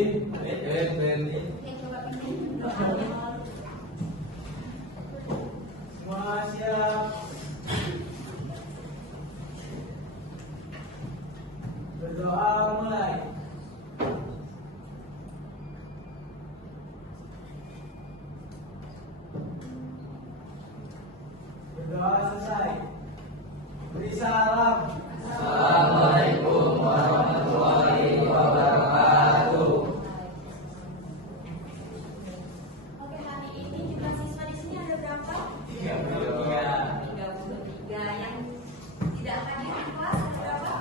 Semua siap. Berdoa mulai. Berdoa selesai. Beri salam. Assalamualaikum warahmatullahi wabarakatuh. Oke, hari ini jumlah siswa di sini ada berapa? 33. 33. Yang tidak hadir di kelas ada berapa?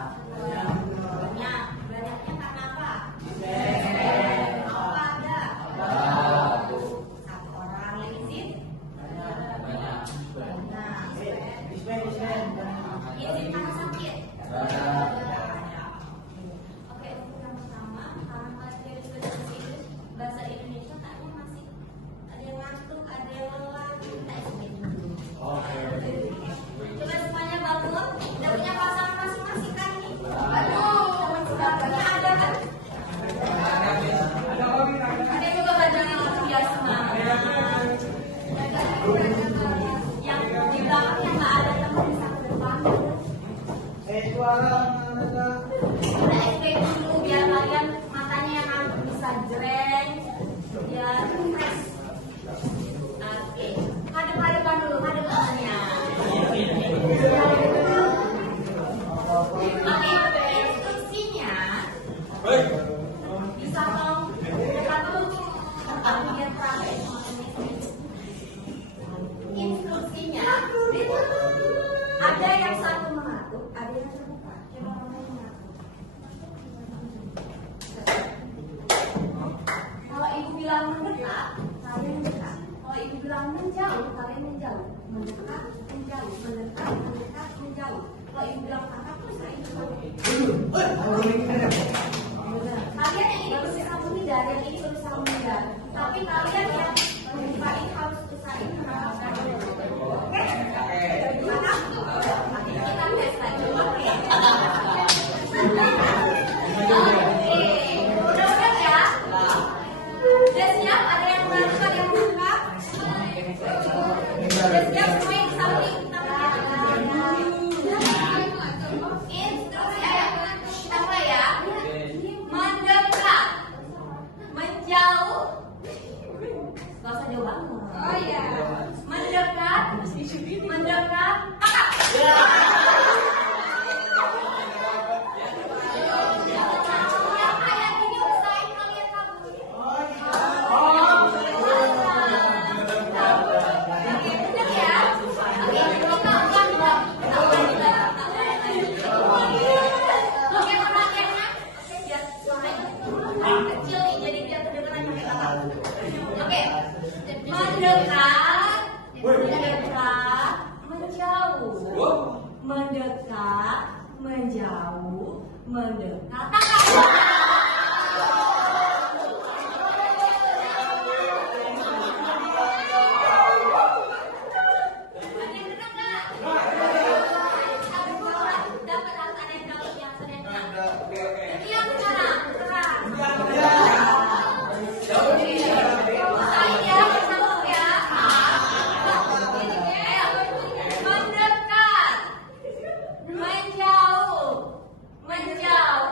Banyak. Banyaknya karena apa? Apa ada? Satu orang. Izin? Banyak. Izin karena sakit? Oke, untuk yang pertama, karena materi sudah Inggris, bahasa Indonesia kayaknya masih ada yang ngantuk, ada yang lelah, kita explain dulu. Coba semuanya bangun, udah punya pasangan masing-masing kan nih? Aduh, teman-temannya ada kan? Ada juga badan yang luar biasa semangat. Yang di belakang yang nggak ada teman bisa ke depan. Suara mana? Kita explain dulu biar kalian matanya yang ngantuk bisa jreng, biar fresh. Oke, hadap-hadapan dulu, hadap temannya. Oke, instruksinya bisa tolong dekat dulu, biar praktek. Instruksinya ada yang satu mengatuk, ada yang terbuka. Coba kamu mengatuk. Kalau ibu bilang mendekat, kalian mendekat. Kalau ibu bilang menjauh, kalian menjauh. Mendekat, menjauh, mendekat, mendekat, menjauh. Kalau ibu bilang angkat terus, saya kalian yang ini berusaha menghindar, yang ini berusaha menghindar. Tapi kalian yang membuka ini harus usahain menangkap. Oke? Gimana? Oke, kita tes lagi. Oke. Oke. Udah ya? Udah siap? Ada yang baru, ada yang buka? Udah siap semuanya di samping? Instruksi ayat. Kita mulai ya. Mendekat, menjauh. Gak usah jauh banget. Oh iya. Mendekat, mendekat. Yang kayak gini usahain kalian kabur. Oke, bener ya. Oke, kita ulang dong. Oke, perhatiannya. Biar suaranya kecil nih, jadi biar kedengeran pakai kata. Oke, mendekat, mendekat, menjauh, mendekat, menjauh, mendekat. Ada yang benar nggak? Dapat alasan yang kalau yang sedang. Diam sekarang, terang. Usahain ya, bersama ya. Mendekat, menjauh, menjauh,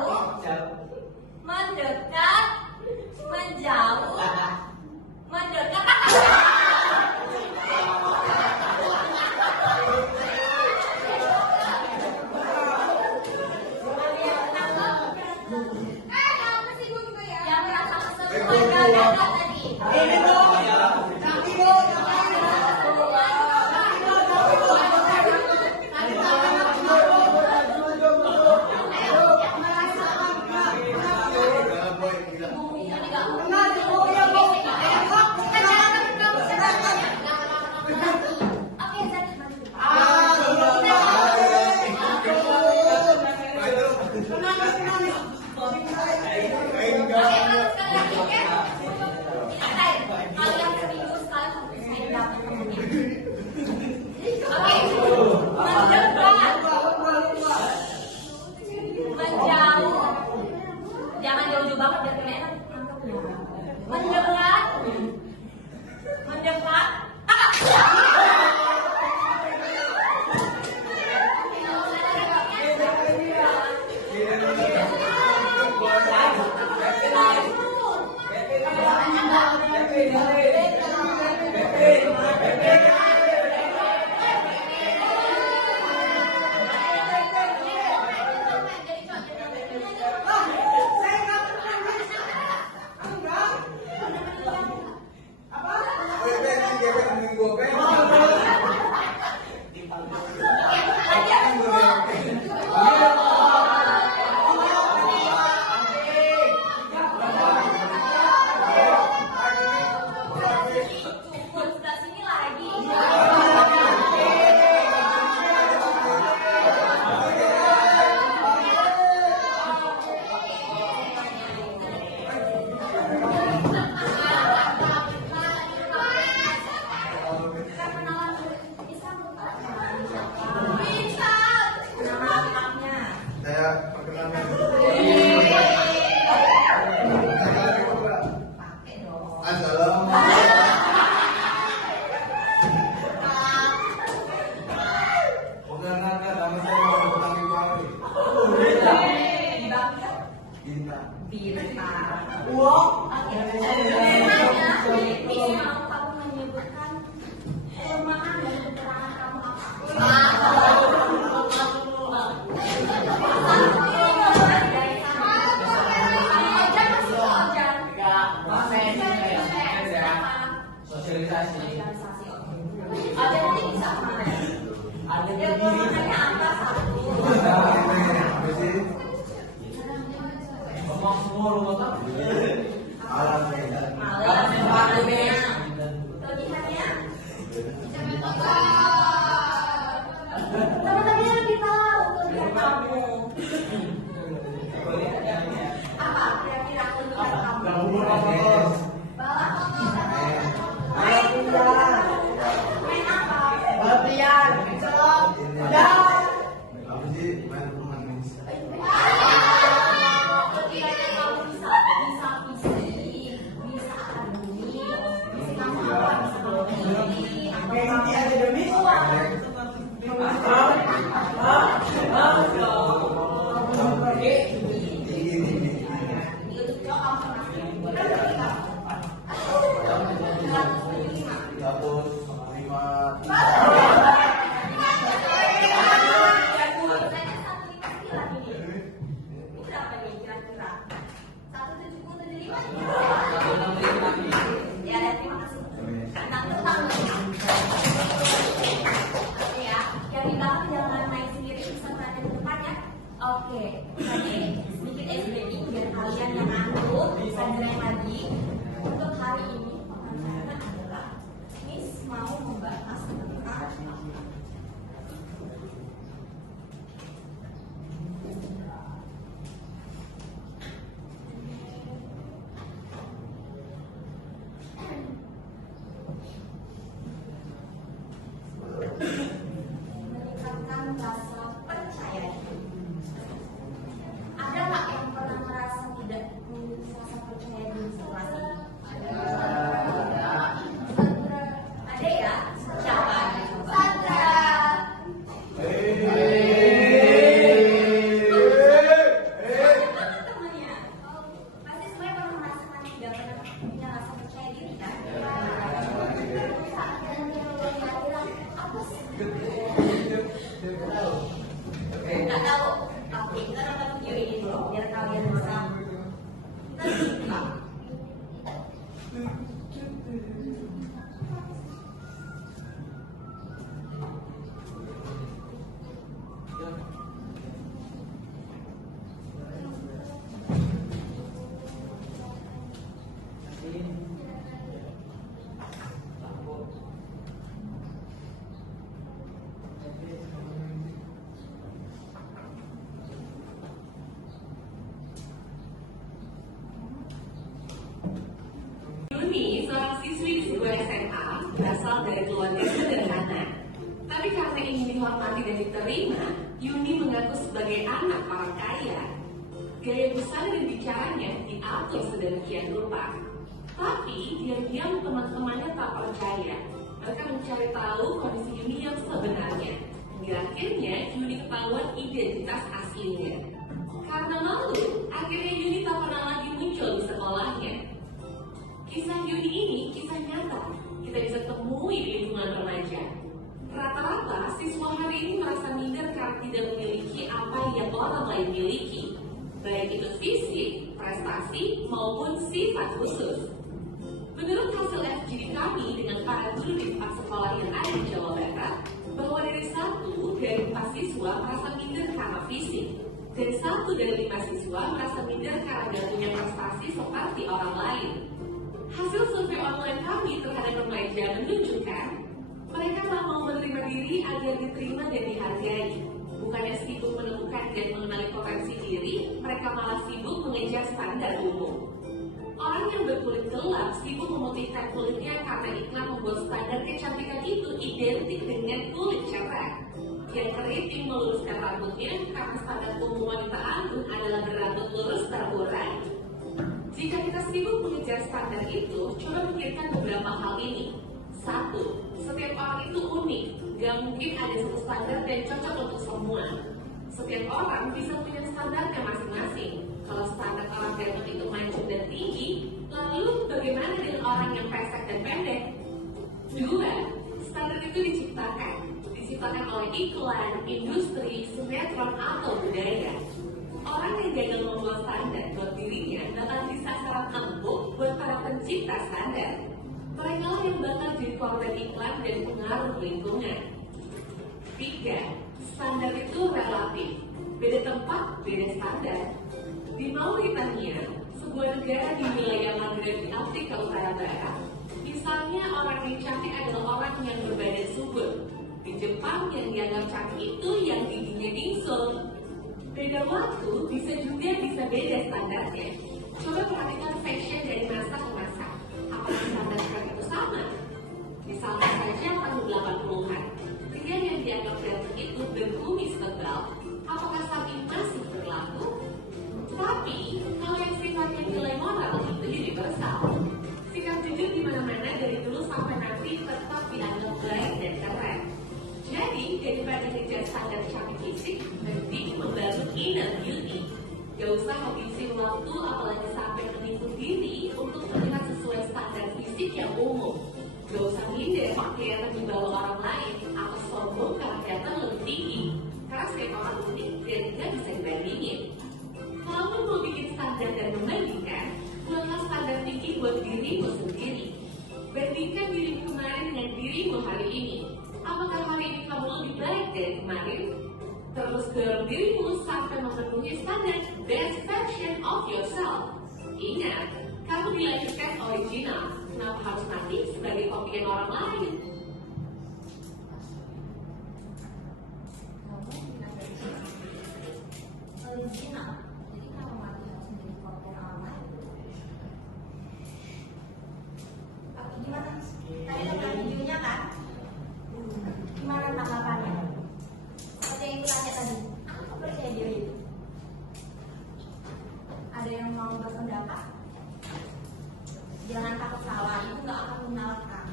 tahu. Oke, kita nonton video ini dulu biar kalian bisa terbuka. Yuni, seorang siswi di sebuah SMA, berasal dari keluarga sederhana. Tapi karena ingin dihormati dan diterima, Yuni mengaku sebagai anak orang kaya. Gaya besar dan bicaranya diatur sedemikian rupa. Tapi diam-diam teman-temannya tak percaya. Mereka mencari tahu kondisi Yuni yang sebenarnya. Hingga akhirnya Yuni ketahuan identitas aslinya. Karena malu, akhirnya Yuni tak pernah lagi muncul di sekolahnya. Kisah Yuni ini kisah nyata. Kita bisa temui di lingkungan remaja. Rata-rata siswa hari ini merasa minder karena tidak memiliki apa yang orang lain miliki, baik itu fisik, prestasi, maupun sifat khusus. Menurut hasil FGD kami dengan para guru di 4 sekolah yang ada di Jawa Barat, bahwa dari 1 dari 4 siswa merasa minder karena fisik, dan 1 dari 5 siswa merasa minder karena tidak punya prestasi seperti orang lain. Hasil survei online kami terhadap remaja menunjukkan mereka tak mau menerima diri agar diterima dan dihargai. Bukannya sibuk menemukan dan mengenali potensi diri, mereka malah sibuk mengejar standar umum. Orang yang berkulit gelap sibuk memutihkan kulitnya karena iklan membuat standar kecantikan itu identik dengan kulit cerah. Yang keriting meluruskan rambutnya karena standar umum wanita anggun adalah berambut lurus terurai. Jika kita sibuk mengejar standar itu, coba pikirkan beberapa hal ini. 1. Setiap orang itu unik, gak mungkin ada satu standar dan cocok untuk semua. Setiap orang bisa punya standarnya masing-masing. Kalau standar orang ganteng itu mancung dan tinggi, lalu bagaimana dengan orang yang pesek dan pendek? 2. Standar itu diciptakan oleh iklan, industri, sinetron, atau budaya. Orang yang gagal membuat standar buat dirinya bakal jadi sasaran empuk buat para pencipta standar. Mereka lah yang bakal jadi korban iklan dan pengaruh lingkungan. 3. Standar itu relatif. Beda tempat, beda standar. Di Mauritania, sebuah negara di wilayah Maghreb di Afrika Utara Barat, misalnya orang yang cantik adalah orang yang berbadan subur. Di Jepang yang dianggap cantik itu yang giginya bingsul. Beda waktu bisa beda standarnya. Coba perhatikan fashion dari masa ke masa. Apakah standar tren itu sama? Misalnya saja tahun 80-an, pria yang dianggap ganteng itu berkumis tebal. Apakah saat ini masih berlaku? Tapi kalau yang sifatnya nilai moral itu universal. Sikap jujur di mana-mana dari dulu sampai nanti tetap dianggap baik dan keren. Jadi daripada ngejar standar cantik fisik, mending membangun inner beauty. Gak usah habisin waktu apalagi sampai menipu diri untuk terlihat sesuai standar fisik yang umum. Gak usah minder kelihatan di bawah orang lain atau sombong karena kelihatan lebih tinggi. Karena setiap orang unik dan gak bisa dibandingin. Kalau mau bikin standar dan membandingkan, buatlah standar tinggi buat dirimu sendiri. Bandingkan dirimu kemarin dengan dirimu hari ini. Apakah hari ini kamu lebih baik dari kemarin? Terus dorong dirimu sampai memenuhi standar best version of yourself. Ingat, kamu dilahirkan original. Kenapa harus mati sebagai kopian orang lain? Original. Jadi kalau mati harus menjadi kopian orang lain. Oke, gimana? Tadi nonton videonya kan? Gimana tanggapannya? Seperti yang ibu tanya tadi, apa percaya diri itu? Ada yang mau berpendapat? Jangan takut salah, itu nggak akan menyalahkan.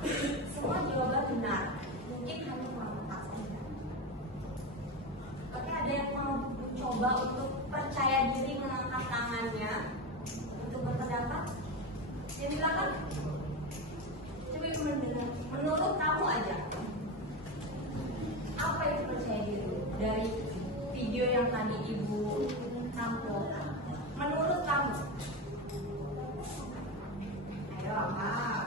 Semua jawaban benar, mungkin hanya kurang tepat saja. Oke, ada yang mau mencoba untuk percaya diri mengangkat tangannya untuk berpendapat? Ya silakan. Coba ibu mendengar. Menurut kamu aja, apa itu percaya diri dari video yang tadi Ibu tampung, menurut kamu, ayo Kak.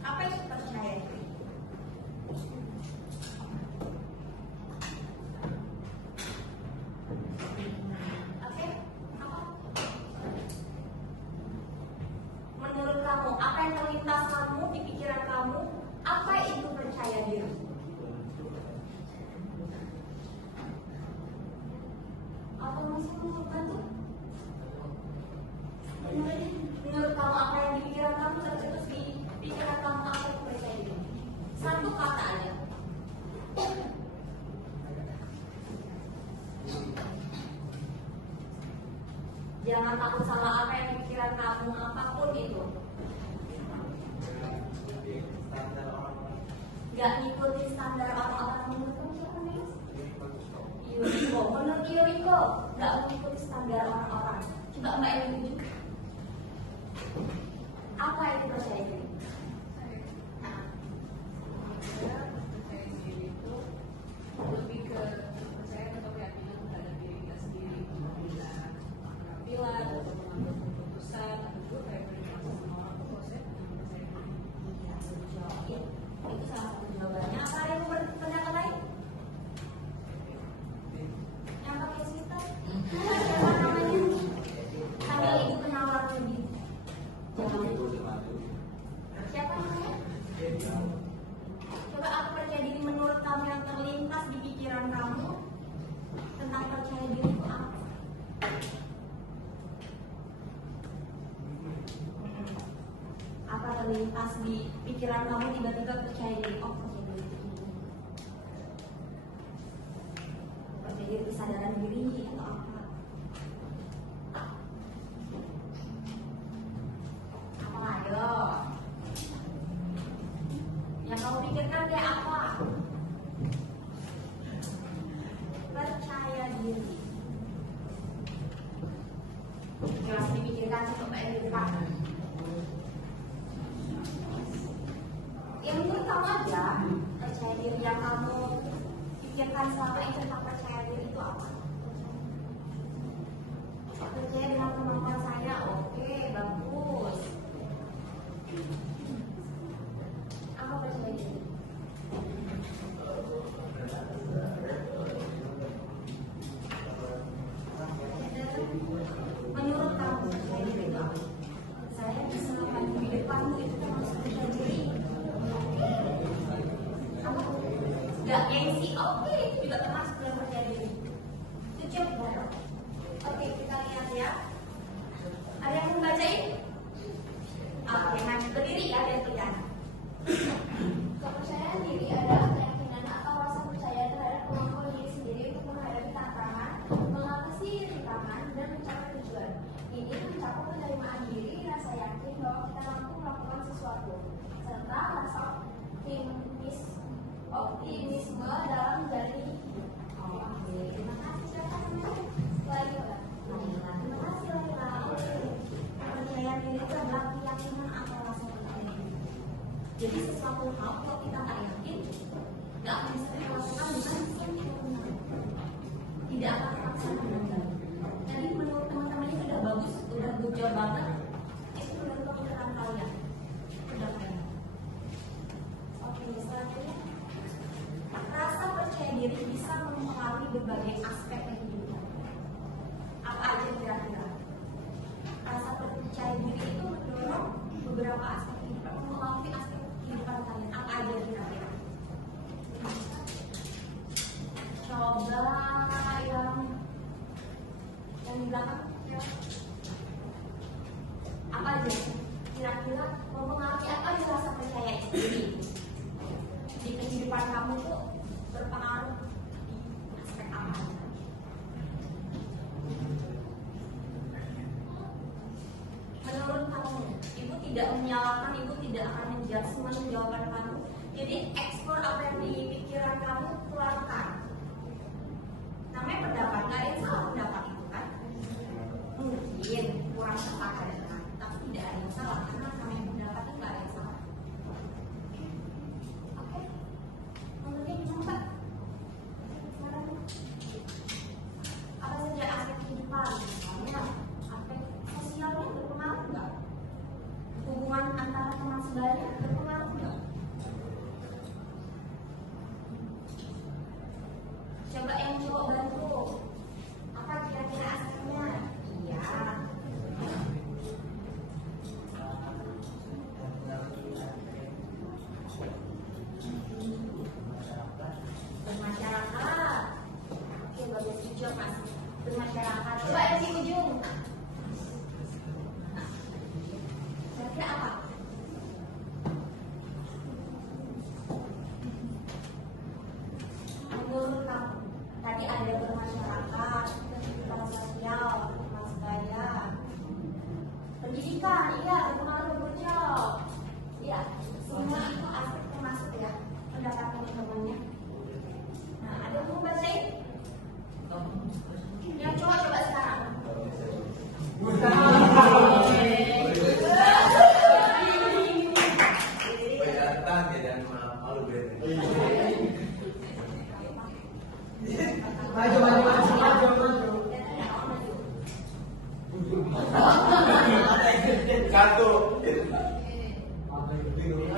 Apa itu percaya diri? Oke, apa? Menurut kamu, apa yang terlintas kamu di pikiran kamu? Apa itu percaya diri? Atau masih menurut bantu? Menurut kamu apa yang di pikiran kamu tercetus di pikiran kamu apa itu percaya diri? Satu kata aja. Jangan takut salah apa yang di pikiran kamu, apapun itu. Gak ngikutin standar orang-orang. Menurut kamu siapa nih? Yuriko. Menurut Yuriko, gak mengikuti standar orang-orang. Coba Mbak yang tunjuk. Apa itu percaya diri? Saya percaya diri itu lebih ke percaya atau keyakinan terhadap diri kita sendiri, apabila penampilan atau mengambil keputusan atau juga kayak berinteraksi sama orang tuh kalau saya percaya diri. Iya, betul. Itu salah satu jawabannya. Apa ada yang pendapat lain? Yang pakai sweater? Siapa namanya? Sambil ibu penawar lebih. Siapa namanya? Coba aku percaya diri menurut kamu yang terlintas di pikiran kamu tentang percaya diri itu apa? Apa terlintas di pikiran kamu tiba-tiba percaya diri? Oh, percaya diri itu ini. Percaya diri kesadaran diri atau apa? Apa ayo? Yang kamu pikirkan kayak apa? Percaya diri. Jelas dipikirkan sih coba yang di depan. Yang menurut kamu aja, percaya diri yang kamu pikirkan selama ini tentang percaya diri itu apa? Percaya dengan kemampuan saya, oke, bagus. Apa percaya diri? Menurut kamu percaya diri itu apa? Saya bisa maju di depanmu itu termasuk percaya diri. Apa? Gak gengsi, oke, itu juga termasuk dalam percaya diri. Tujuh bareng. Oke, kita lihat ya. Ada yang membacain? Oke, maju berdiri ya biar kelihatan. Kepercayaan diri adalah keyakinan atau rasa percaya terhadap kemampuan diri sendiri untuk menghadapi tantangan, mengatasi rintangan, dan mencapai tujuan. Ini mencakup penerimaan diri, rasa yakin bahwa kita mampu melakukan sesuatu, serta rasa optimisme dalam menjalani hidup. Oke, Terima kasih. Siapa namanya? Lagi, Pak. terima kasih Laila. Percaya diri itu adalah keyakinan atau rasa percaya diri. Jadi sesuatu hal kalau kita nggak yakin, nggak akan bisa kita lakukan dengan sempurna. Tidak akan terlaksana dengan baik. Jadi menurut teman-teman ini sudah bagus, sudah good job banget. Itu menurut pemikiran kalian. Sudah kalian. Oke, selanjutnya. Rasa percaya diri bisa mempengaruhi berbagai aspek kehidupan. Apa aja kira-kira? Rasa percaya diri itu mendorong beberapa aspek kehidupan, mempengaruhi aspek kehidupan kalian. Apa aja kira-kira? Coba yang di belakang. Ya. Apa aja? Kira-kira mempengaruhi apa di rasa percaya diri? Di kehidupan kamu itu berpengaruh di aspek apa? Menurut kamu, ibu tidak menyalahkan, ibu tidak akan menjudgment jawaban kamu. Jadi ekspor apa yang di pikiran kamu keluarkan. Namanya pendapat, nggak ada yang salah pendapat itu kan? Mungkin kurang tepat kadang-kadang, tapi tidak ada yang salah karena namanya pendapat itu nggak ada yang salah.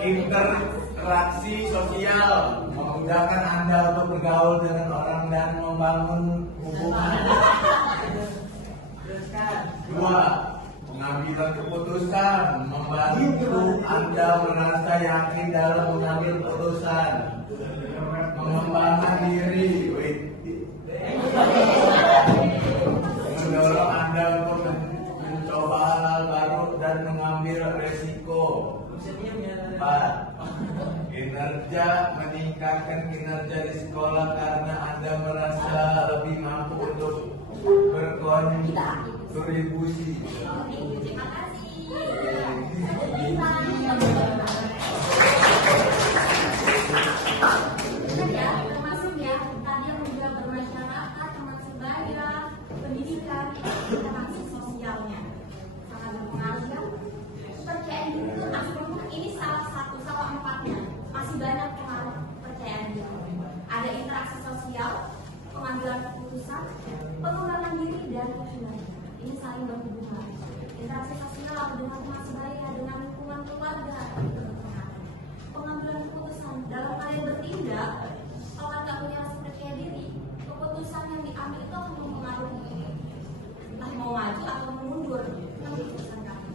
Interaksi sosial, memudahkan Anda untuk bergaul dengan orang dan membangun hubungan. Dua, pengambilan keputusan, membantu Anda merasa yakin dalam mengambil keputusan. Mengembangkan diri, mendorong Anda untuk mencoba hal-hal baru dan mengambil resiko. 4. Kinerja, meningkatkan kinerja di sekolah karena Anda merasa lebih mampu untuk berkontribusi. Terima kasih. Ya, termasuk ya, tadi yang juga bermasyarakat, teman sebaya, pendidikan, interaksi sosialnya sangat berpengaruh kan? Kepercayaan diri itu aslinya ini salah satu, salah 4-nya. Masih banyak pengaruh kepercayaan diri. Ada interaksi sosial, pengambilan keputusan, pengembangan diri dan kinerja. Ini saling berhubungan. Interaksi sosial dengan teman sebaya, dengan lingkungan keluarga, pengambilan keputusan dalam kalian bertindak. Kalau nggak punya rasa percaya diri, keputusan yang diambil itu akan mempengaruhi entah mau maju atau mundur yang keputusan kamu.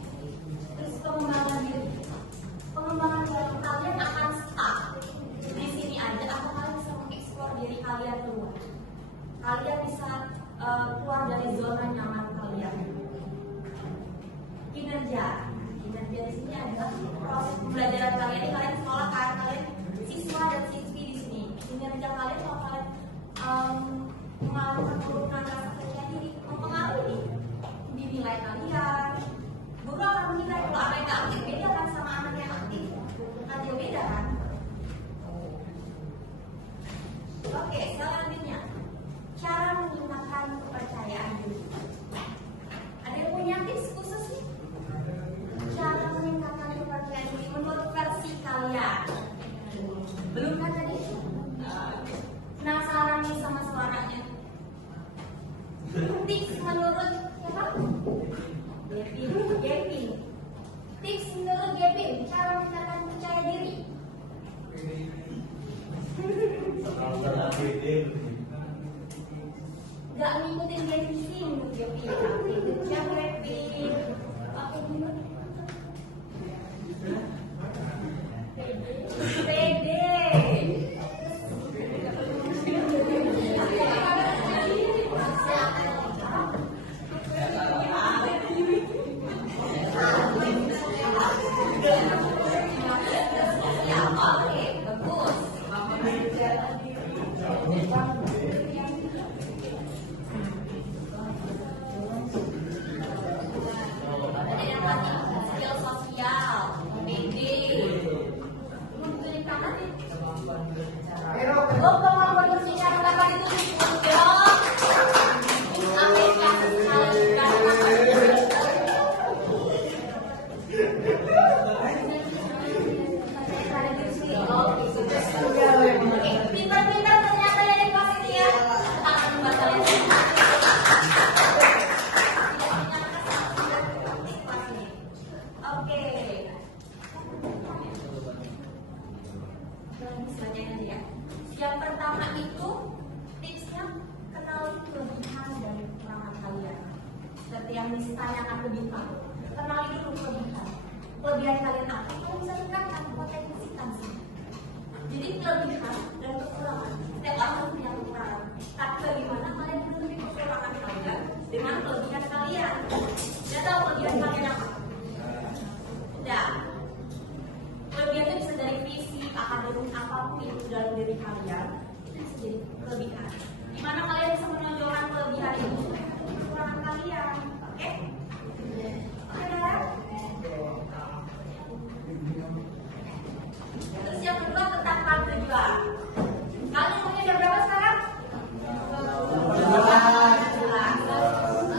Terus pengembangan diri, pengembangan diri kalian akan stuck di sini aja atau kalian bisa mengeksplor diri kalian keluar. Kalian bisa keluar dari zona nyaman kalian. Kinerja di sini adalah proses pembelajaran kalian. Ini kalian sekolah kan, kalian siswa dan siswi di sini. Kinerja kalian kalau kalian mengalami penurunan rasa percaya diri, mempengaruhi di nilai kalian. Guru akan menilai kalau anak yang aktif beda kan sama anak yang aktif, kan jauh beda kan. Oke, selanjutnya cara meningkatkan kepercayaan diri. Ada yang punya tips khusus nih? Cara meningkatkan kepercayaan diri menurut versi kalian. Belum kan tadi? Penasaran nih sama suaranya. Tips menurut siapa? Gavin. Tips menurut Gavin, cara meningkatkan percaya diri. Gak ngikutin Gavin sih menurut Gavin. Siapa Gavin? Oke, menurut pede. Skill sosial, pede. Pintar-pintar ternyata ya di kelas ini ya. Akan membaca lesson. Oke. Selanjutnya ya. Yang pertama itu tipsnya kenali kelebihan dan kekurangan kalian. Seperti yang ditanyakan lebih dulu. Kenali dulu kelebihan. Kelebihan kalian apa? Kalian bisa tingkatkan potensi kalian. Jadi kelebihan dan kekurangan. Setiap orang punya kekurangan. Tapi bagaimana kalian menutupi kekurangan kalian dengan kelebihan kalian? Tidak tahu kelebihan kalian apa? Tidak. Kelebihan itu bisa dari fisik, akademik, apapun itu dalam diri kalian. Itu bisa jadi kelebihan. Dimana kalian bisa menonjolkan kelebihan itu dengan kekurangan kalian. Oke? Oke, kan? Terus yang kedua tetapkan tujuan. Kalian punya jam berapa sekarang?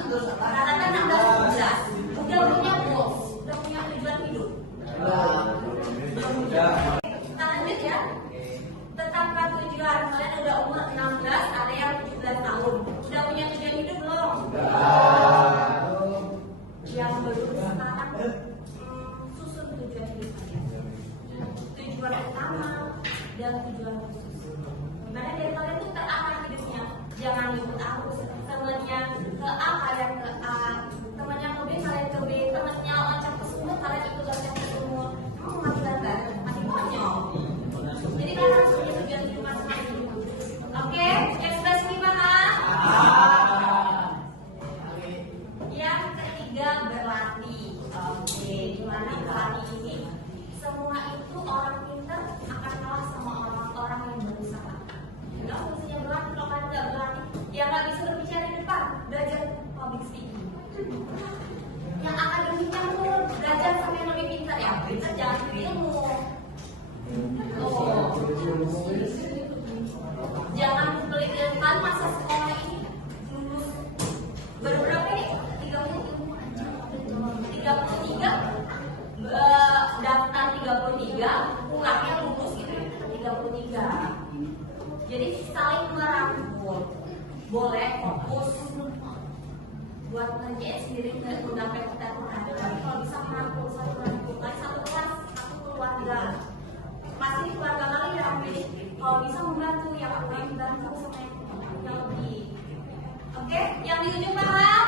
16. Katakan 16. Udah punya goals, udah punya tujuan hidup. Kita lanjut ya. Tetapkan tujuan. Kalian udah umur 16, ada yang 17 tahun. Udah punya tujuan hidup belum? Yang belum sekarang susun tujuan hidup kalian. tujuan khusus. Gimana dari kalian tuh terarah hidupnya? Jangan ikut arus. Temennya ke A, kalian ke A. Temennya ke B, kalian ke B. Temennya loncat ke sumur, kalian ikut loncat ke sumur. Kamu mati banget, mati konyol. Jadi kalian harus punya tujuan hidup masing-masing. Oke, ekspresi ini paham? Yang ketiga berlatih. Oke, gimana berlatih ini? Semua itu orang pintar akan kalah sama orang-orang yang berusaha. Enggak fungsinya berlatih kalau kalian nggak berlatih, ya nggak bisa berbicara di depan, belajar public speaking. Yang akademiknya turun, belajar sama yang lebih pintar ya. Pintar jangan ilmu. Oh, jangan pelit kan masa sekolah ini lulus berapa nih? 33 daftar 33 pulangnya lulus gitu ya 33. Jadi saling merangkul, boleh fokus buat ngerjain sendiri udah kita tapi kalau bisa merangkul satu kelas satu keluarga pasti keluarga kalian yang pilih kalau bisa membantu yang membantu sama yang lebih. Oke, yang dituju paham?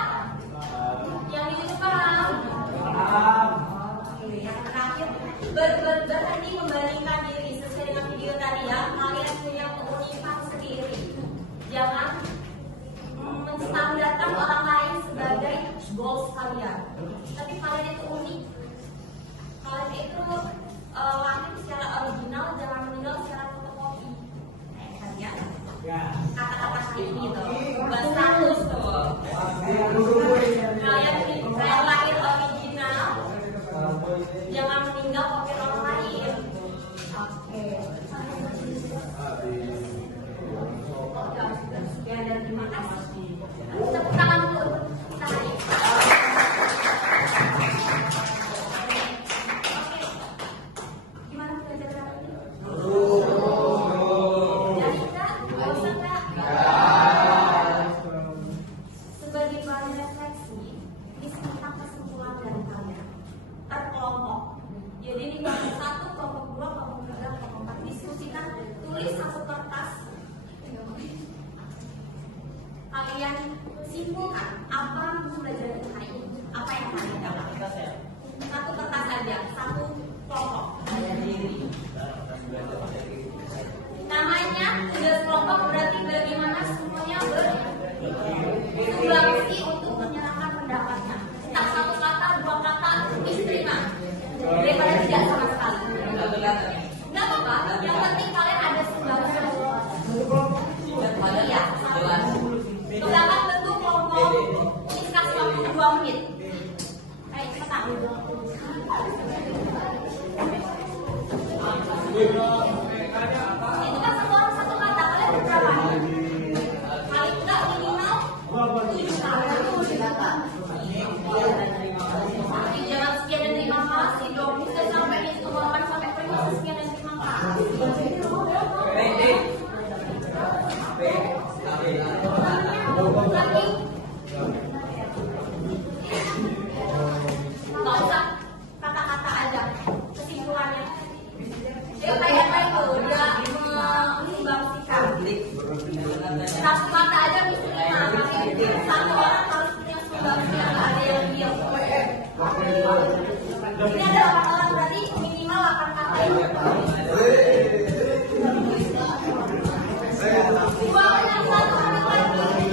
Yang dituju paham? Oke, yang terakhir berhenti membandingkan diri sesuai dengan video tadi ya. Kalian punya keunikan sendiri. Jangan menstandarkan orang lain sebagai goals kalian. Tapi kalian itu unik. Kalian itu lahir secara original, jangan meninggal secara fotokopi. Ya. Kata-kata ini tuh, status tuh. Kalian lahir original, jangan meninggal kopi orang lain. Oke. Ya dan terima kasih. Tepuk tangan dulu untuk kita hari. Gimana belajar kali ini? Sebagai bahan refleksi, disinikan kesimpulan dari kalian terkelompok. Jadi di kelompok 1, kelompok 2, kelompok 3, kelompok 4 diskusikan, tulis satu kertas. Kalian simpulkan apa yang belajar hari ini, apa yang kalian dapat. Satu kertas saja, satu kelompok. Namanya tugas kelompok berarti bagaimana semuanya bersumbangsi untuk menyerahkan pendapatnya. Entah satu kata, dua kata, diterima daripada tidak sama sekali. Nggak apa-apa, yang penting kalian ada sumbangsi. Iya, silakan bentuk kelompok. Ini kasih waktu 2 menit. Ayo cepetan. Itu kan satu orang satu kata, kalian berapa? Paling enggak minimal 5 kata. Jangan sekian dan terima kasih dong. Bisa sampai hitung 8 sampai 5 sekian dan terima kasih. Lagi. Nggak usah kata-kata aja kesimpulannya. Dia kayak apa itu? Dia mensumbangsikan. Satu kata aja bisa 5, tapi satu orang harus punya sumbangsi. Ada yang diam. Ini ada 8 orang berarti minimal 8 kata itu. Dua yang satu orang lagi.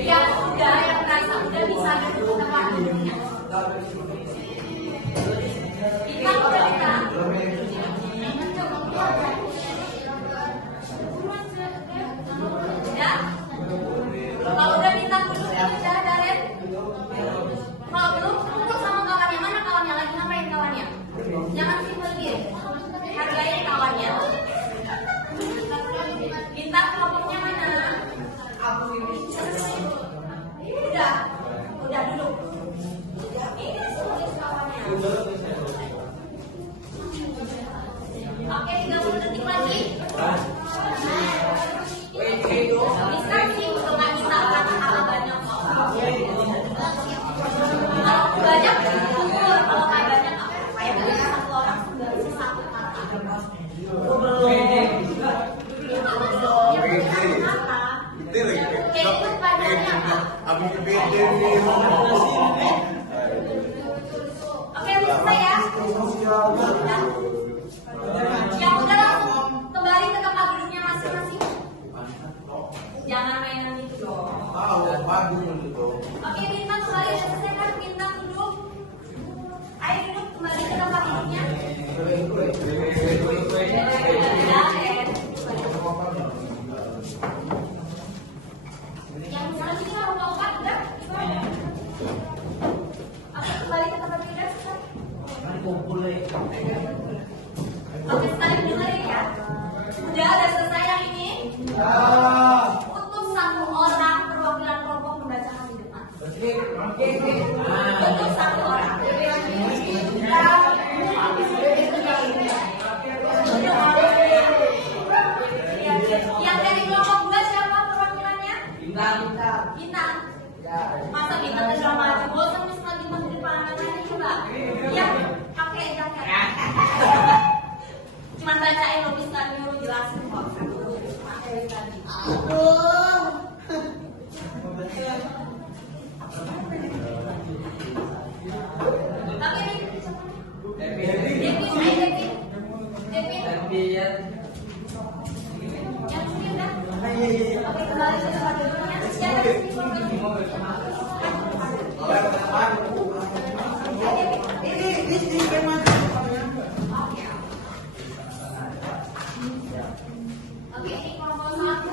Ya sudah, yang merasa udah bisa duduk tempat duduknya. Kita udah kita. Habis beda ni. Oke, selesai ya. Yang udah langsung kembali ke tempat duduknya masing-masing. Jangan mainan itu dong. Oke, Bintang kembali udah selesai kan? Bintang duduk. Ayo duduk kembali ke tempat duduknya. Yang misalnya sini kalau mau udah gimana? Oke, kembali ke tempat duduk selesai. Oke, sekali dengerin ya. Udah selesai yang ini. Untuk satu orang perwakilan kelompok membacakan di depan. Untuk satu orang. Yang dari kelompok dua siapa perwakilannya? Bintang. Masa Bintang sudah maju? Bosan nih sekali Bintang di depan anak-anak coba. Ya, pakai jaket. Cuman bacain lo bisa nyuruh jelasin kok. Dari tadi. Tapi Devin. Yang sini udah. Oke, kembali ke tempat duduknya. Siapa di sini? Oke, ini kelompok 1,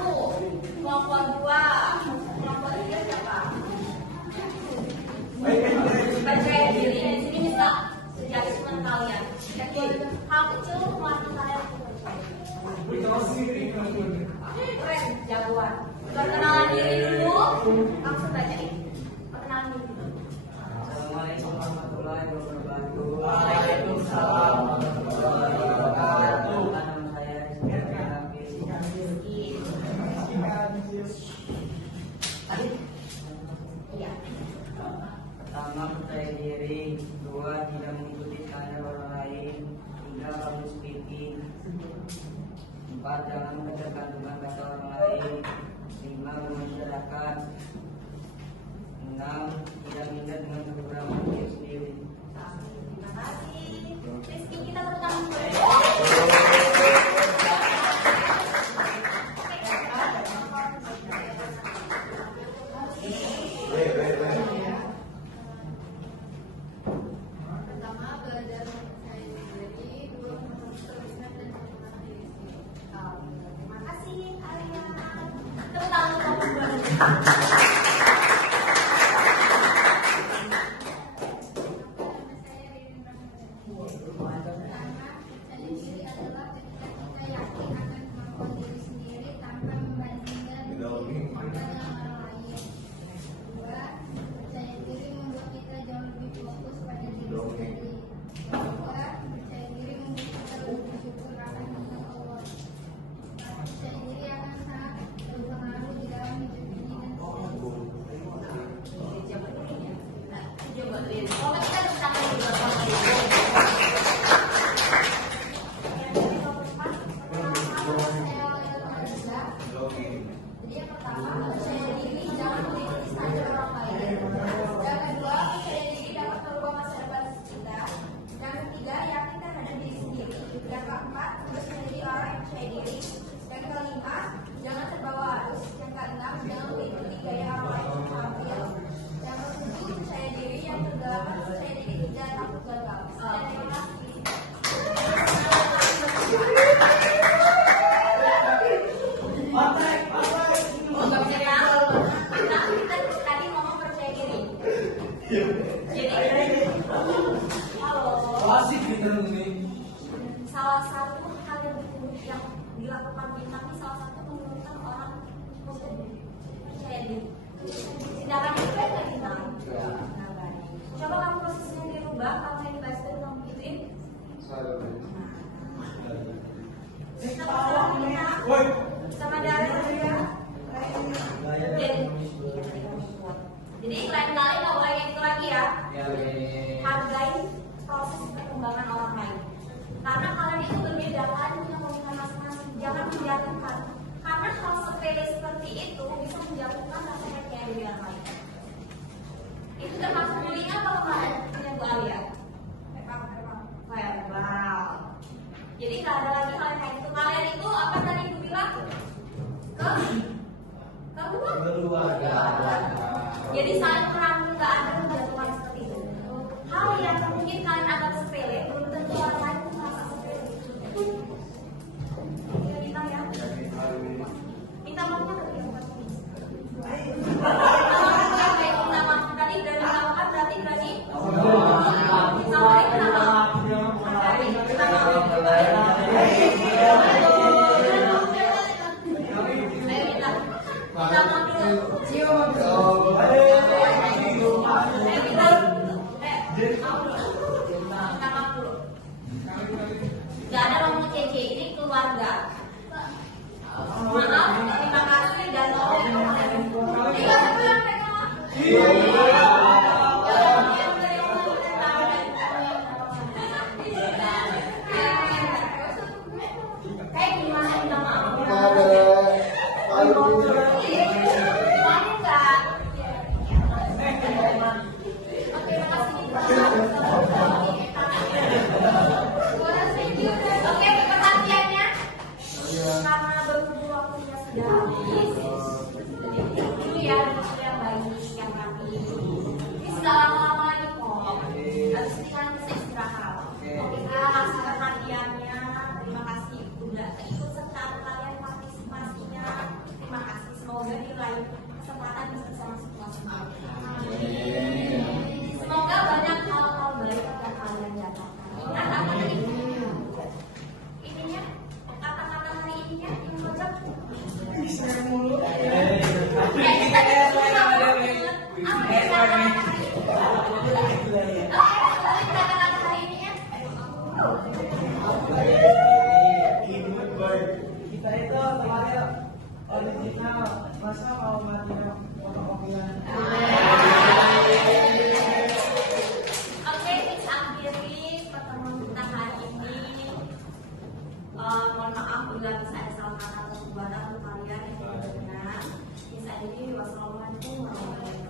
kelompok 2, kelompok 3 siapa? Percaya diri, di sini bisa jadi teman kalian. Jadi hal kecil melatih kalian keren, jagoan. Perkenalan diri dulu, langsung bacain. Perkenalan diri dulu. Assalamualaikum warahmatullahi wabarakatuh. Waalaikumsalam warahmatullahi wabarakatuh. Nama saya Iya. Pertama, percaya diri. Dua, tidak mengikuti standar orang lain. Tiga, public speaking. 4, jangan ketergantungan kata orang lain. 5, bermasyarakat. 6, tidak minder dengan kekurangan diri sendiri. Terima kasih. Rizky, kita tepuk tangan dulu. Pertama, belajar mempercayai diri. Dua, mempersiapkan dan mengenal diri sendiri. Terima kasih, Arya. Tepuk tangan untuk kelompok 2. Salah satu hal yang dilakukan Bintang ini salah satu menurunkan orang percaya diri. Tindakan itu baik nggak Bintang? Nah, baik. Coba kamu prosesnya dirubah, kamu yang dibahas itu kamu gituin. Sama dari ya. Jadi lain kali nggak boleh yang itu lagi ya. Hargai proses perkembangan orang lain. Karena kalian itu berbeda kalian kayak gitu. Kalian itu apa tadi ibu bilang? Keluarga. Jadi saling merangkul, nggak ada menjatuhkan seperti itu. Hal yang mungkin kalian anggap sepele, belum tentu orang lain pun merasa sepele. Ya, kita ya. Minta maafnya berarti bukan bisa. Minta maaf tadi berani minta maaf berarti berani. Minta maaf kenapa? Minta maaf. Minta maaf dulu. Minta maaf dulu. Gak ada ngomong cece, ini keluarga. Maaf, terima kasih dan ini gak sebulan mereka. Kayak gimana minta maaf? Oke, perhatiannya karena berhubung waktunya sudah habis, jadi dulu ya yang baik, yang rapi. Ini sudah lama-lama lagi kok. Habis ini kalian bisa istirahat. Oke, kasih perhatiannya. Terima kasih udah ikut serta kalian partisipasinya. Terima kasih. Semoga diraih kesempatan bisa masuk kelas. Semoga banyak hal-hal baik yang kalian dapatkan. Ingat apa tadi? Ininya, kata-kata hari ininya yang kocak. Bisa mulu. Kita itu kemarin original, masa mau mati fotokopian? Oke, kita akhiri pertemuan kita hari ini. Mohon maaf bila bisa ada salah kata atau perbuatan untuk kalian yang tidak benar. Bisa ini wassalamualaikum warahmatullahi wabarakatuh.